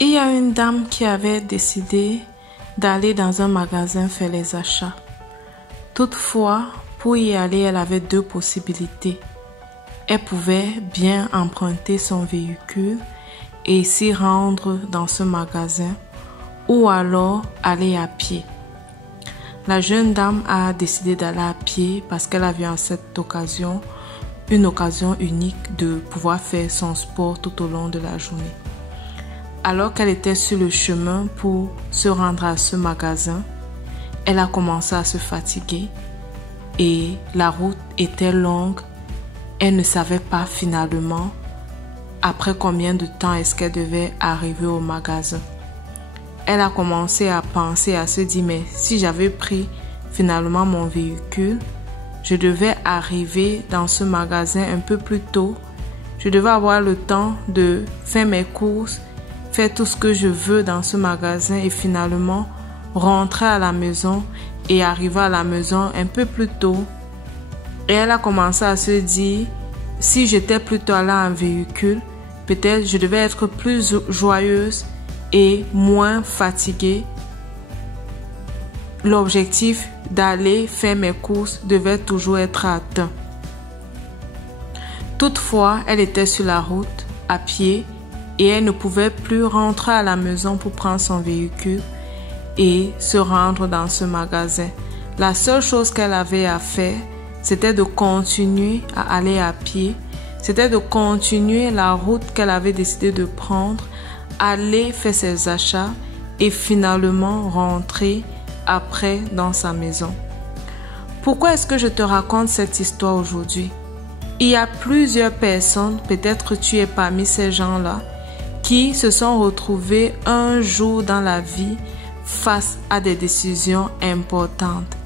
Il y a une dame qui avait décidé d'aller dans un magasin faire les achats. Toutefois, pour y aller, elle avait deux possibilités. Elle pouvait bien emprunter son véhicule et s'y rendre dans ce magasin, ou alors aller à pied. La jeune dame a décidé d'aller à pied parce qu'elle avait en cette occasion une occasion unique de pouvoir faire son sport tout au long de la journée. Alors qu'elle était sur le chemin pour se rendre à ce magasin, elle a commencé à se fatiguer et la route était longue. Elle ne savait pas finalement après combien de temps est-ce qu'elle devait arriver au magasin. Elle a commencé à penser, à se dire, mais si j'avais pris finalement mon véhicule, je devais arriver dans ce magasin un peu plus tôt. Je devais avoir le temps de faire mes courses, faire tout ce que je veux dans ce magasin et finalement rentrer à la maison et arriver à la maison un peu plus tôt. Et elle a commencé à se dire, si j'étais plutôt allée en véhicule, peut-être je devais être plus joyeuse et moins fatiguée. L'objectif d'aller faire mes courses devait toujours être atteint. Toutefois, elle était sur la route, à pied, et elle ne pouvait plus rentrer à la maison pour prendre son véhicule et se rendre dans ce magasin. La seule chose qu'elle avait à faire, c'était de continuer à aller à pied, c'était de continuer la route qu'elle avait décidé de prendre, aller faire ses achats et finalement rentrer après dans sa maison. Pourquoi est-ce que je te raconte cette histoire aujourd'hui? Il y a plusieurs personnes, peut-être tu es parmi ces gens-là, qui se sont retrouvés un jour dans la vie face à des décisions importantes,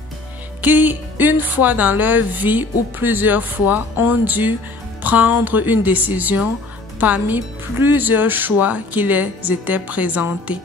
qui une fois dans leur vie ou plusieurs fois ont dû prendre une décision parmi plusieurs choix qui les étaient présentés.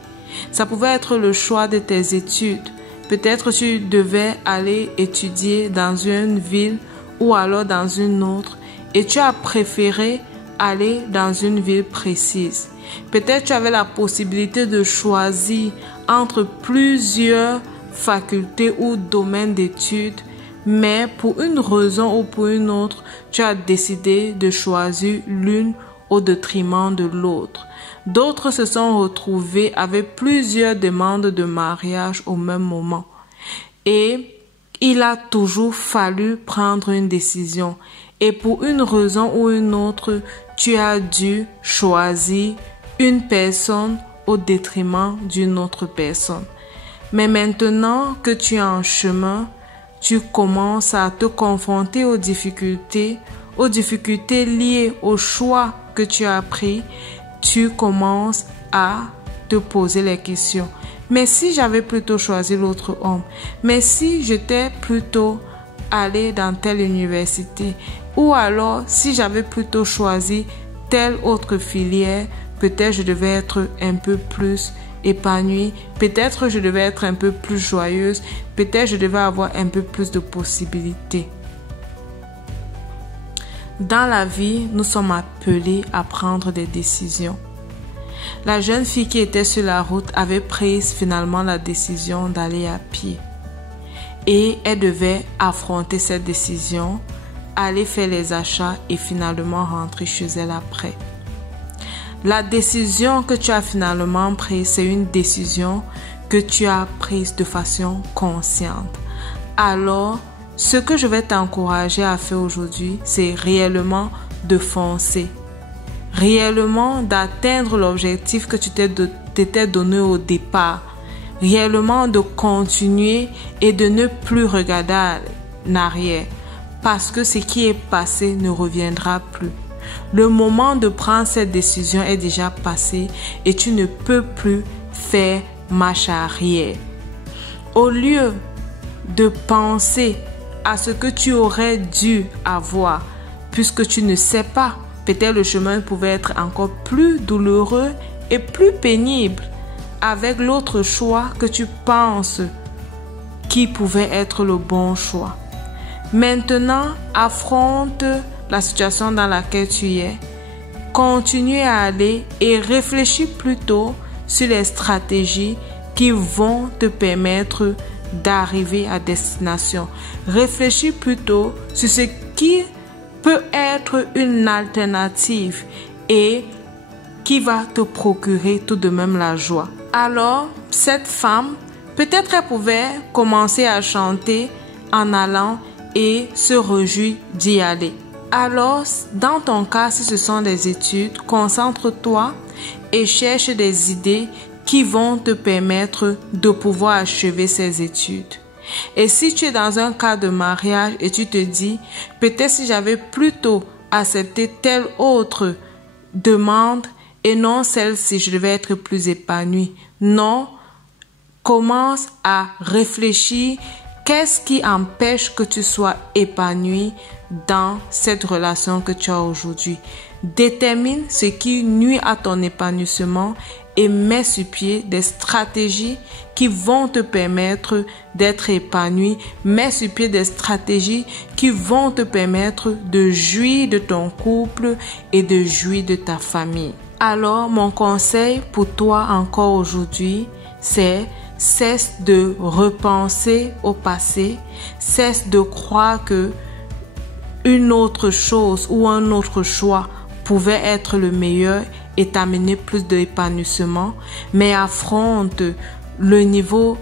Ça pouvait être le choix de tes études. Peut-être tu devais aller étudier dans une ville ou alors dans une autre et tu as préféré aller dans une ville précise. Peut-être tu avais la possibilité de choisir entre plusieurs facultés ou domaines d'études, mais pour une raison ou pour une autre, tu as décidé de choisir l'une au détriment de l'autre. D'autres se sont retrouvés avec plusieurs demandes de mariage au même moment. Et il a toujours fallu prendre une décision. Et pour une raison ou une autre, tu as dû choisir une personne au détriment d'une autre personne. Mais maintenant que tu es en chemin, tu commences à te confronter aux difficultés liées au choix que tu as pris. Tu commences à te poser les questions. Mais si j'avais plutôt choisi l'autre homme, mais si j'étais plutôt allé dans telle université, ou alors si j'avais plutôt choisi telle autre filière, peut-être je devais être un peu plus épanouie, peut-être je devais être un peu plus joyeuse, peut-être je devais avoir un peu plus de possibilités. Dans la vie, nous sommes appelés à prendre des décisions. La jeune fille qui était sur la route avait pris finalement la décision d'aller à pied. Et elle devait affronter cette décision, aller faire les achats et finalement rentrer chez elle après. La décision que tu as finalement prise, c'est une décision que tu as prise de façon consciente. Alors, ce que je vais t'encourager à faire aujourd'hui, c'est réellement de foncer. Réellement d'atteindre l'objectif que tu t'étais donné au départ. Réellement de continuer et de ne plus regarder en arrière. Parce que ce qui est passé ne reviendra plus. Le moment de prendre cette décision est déjà passé et tu ne peux plus faire marche arrière. Au lieu de penser à ce que tu aurais dû avoir, puisque tu ne sais pas, peut-être le chemin pouvait être encore plus douloureux et plus pénible avec l'autre choix que tu penses qui pouvait être le bon choix. Maintenant, affronte la situation dans laquelle tu es, continue à aller et réfléchis plutôt sur les stratégies qui vont te permettre d'arriver à destination. Réfléchis plutôt sur ce qui peut être une alternative et qui va te procurer tout de même la joie. Alors, cette femme, peut-être elle pouvait commencer à chanter en allant et se réjouir d'y aller. Alors, dans ton cas, si ce sont des études, concentre-toi et cherche des idées qui vont te permettre de pouvoir achever ces études. Et si tu es dans un cas de mariage et tu te dis, peut-être si j'avais plutôt accepté telle autre demande et non celle-ci, je devais être plus épanouie. Non, commence à réfléchir. Qu'est-ce qui empêche que tu sois épanoui dans cette relation que tu as aujourd'hui? Détermine ce qui nuit à ton épanouissement et mets sur pied des stratégies qui vont te permettre d'être épanoui. Mets sur pied des stratégies qui vont te permettre de jouir de ton couple et de jouir de ta famille. Alors, mon conseil pour toi encore aujourd'hui, c'est cesse de repenser au passé, cesse de croire que une autre chose ou un autre choix pouvait être le meilleur et t'amener plus d'épanouissement, mais affronte le niveau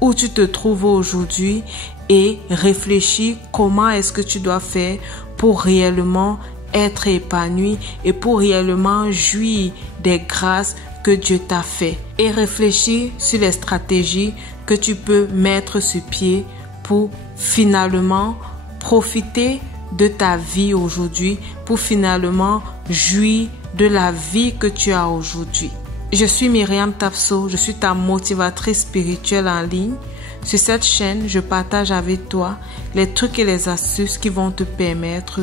où tu te trouves aujourd'hui et réfléchis comment est-ce que tu dois faire pour réellement être épanoui et pour réellement jouir des grâces que Dieu t'a fait. Et réfléchis sur les stratégies que tu peux mettre sur pied pour finalement profiter de ta vie aujourd'hui, pour finalement jouir de la vie que tu as aujourd'hui. Je suis Myriam Tapso, je suis ta motivatrice spirituelle en ligne. Sur cette chaîne, je partage avec toi les trucs et les astuces qui vont te permettre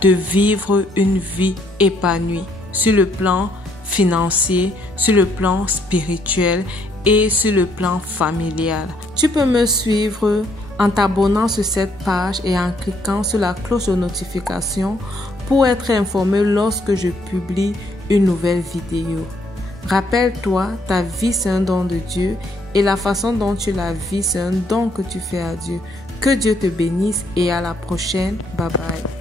de vivre une vie épanouie sur le plan financier, sur le plan spirituel et sur le plan familial. Tu peux me suivre en t'abonnant sur cette page et en cliquant sur la cloche de notification pour être informé lorsque je publie une nouvelle vidéo. Rappelle-toi, ta vie c'est un don de Dieu et la façon dont tu la vis c'est un don que tu fais à Dieu. Que Dieu te bénisse et à la prochaine. Bye bye.